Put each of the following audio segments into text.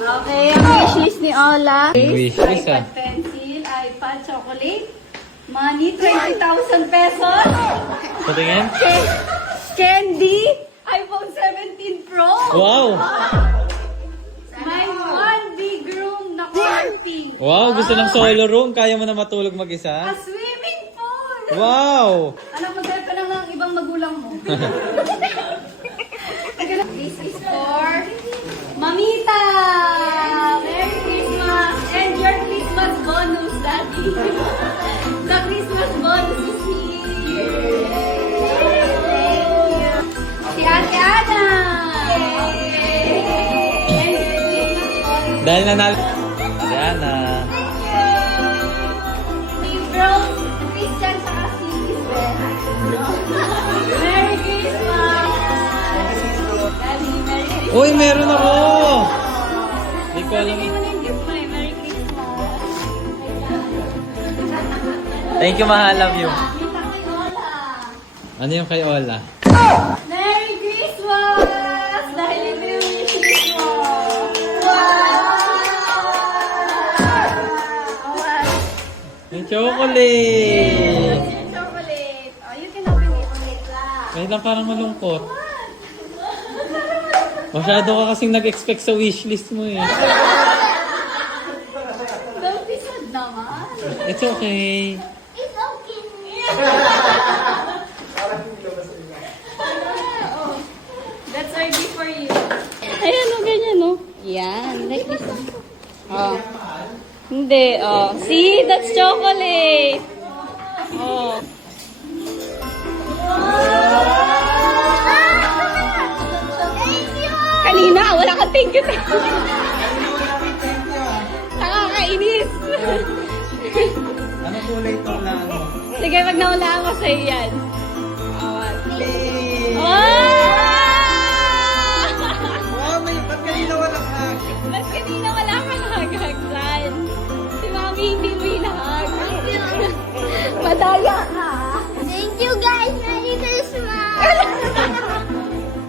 Okay, ang wishlist ni Ola. Wishlist iPad pencil, iPad, chocolate, money, 20,000 pesos. Patingin? Candy, iPhone 17 Pro. Wow! My one big room na party. Wow, gusto ng solo room. Kaya mo na matulog A mag-isa? swimming pool. Wow! Anak, mag-help ka lang ng ibang magulang mo. This is for Mamita! Merry Christmas! And your Christmas bonus, Daddy! The Christmas bonus is here! Thank you! Si Ate Ana! And Christmas bonus. Dahil nanalo. Diana. Si Bro, Christian, saka si Sven. Merry Christmas! Daddy, Merry Christmas! Uy, meron ako! Hindi ko alam. Bigay mo na yung gift mo eh. Merry Christmas! Thank you, mahal. Love you. Kita kay Ola! Ano yung kay Ola? Merry Christmas! Dahil ito yung wishlist mo! Wow! Yung chocolate! Yung chocolate! Oh, you can open it. Wait lang. Kaya lang parang malungkot. Masyado ka kasing nag-expect sa wishlist mo eh. Don't be sad naman. It's okay. It's okay. Oh, that's our gift for you. Ayan o, ganyan o. Yan, like this. Oh. Hindi, oh. See, that's chocolate. Oh. Kanina, wala kang thank you. Nakakainis. Anong kulay ito na ano? Sige, pag naulaan ko sa'yo yan. Play! Wow! Wow, ba't kanina walang hag? Ba't kanina wala kang hag-hagsan? Si Mami hindi mo hinahag. Madaya ka. Thank you guys! Merry Christmas!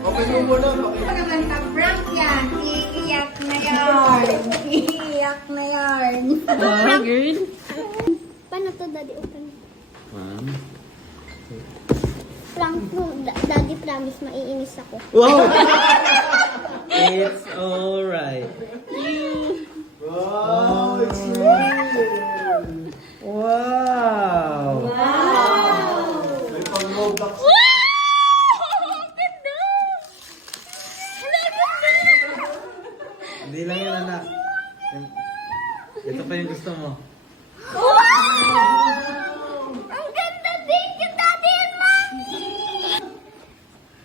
Okay mo muna. Ano naman ka-prank yan? Iiyak na yarn. Iiyak na yarn. Wow, girl. Paano to, Daddy? Open. Ma'am. Prank mo. Daddy promise, maiinis ako. Wow! It's alright. You. Wow, it's real! Wow! May pang-Roblox. Ang ganda! Hindi lang yun, anak. Ito pa yung gusto mo. Ang ganda! Thank you, Daddy and Mommy!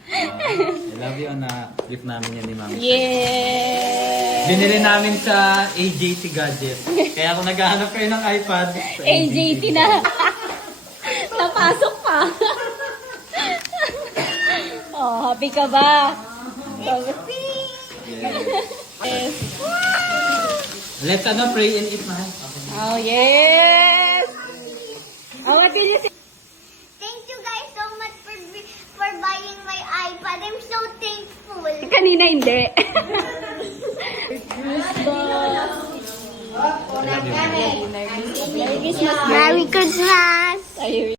I love you, anak. Gift namin yan ni Mami. Yeah! Binili namin sa AJT Gadget. Kaya kung naghahanap kayo ng iPad, sa AJT na. Napasok pa. Oh, happy ka ba? Yes. Let's pray and eat, mahal. Oh, yes! Oh, what did you say? Thank you guys so much for buying my iPad. I'm so thankful. Kanina hindi. I love you. Merry Christmas. Merry Christmas! Ayun.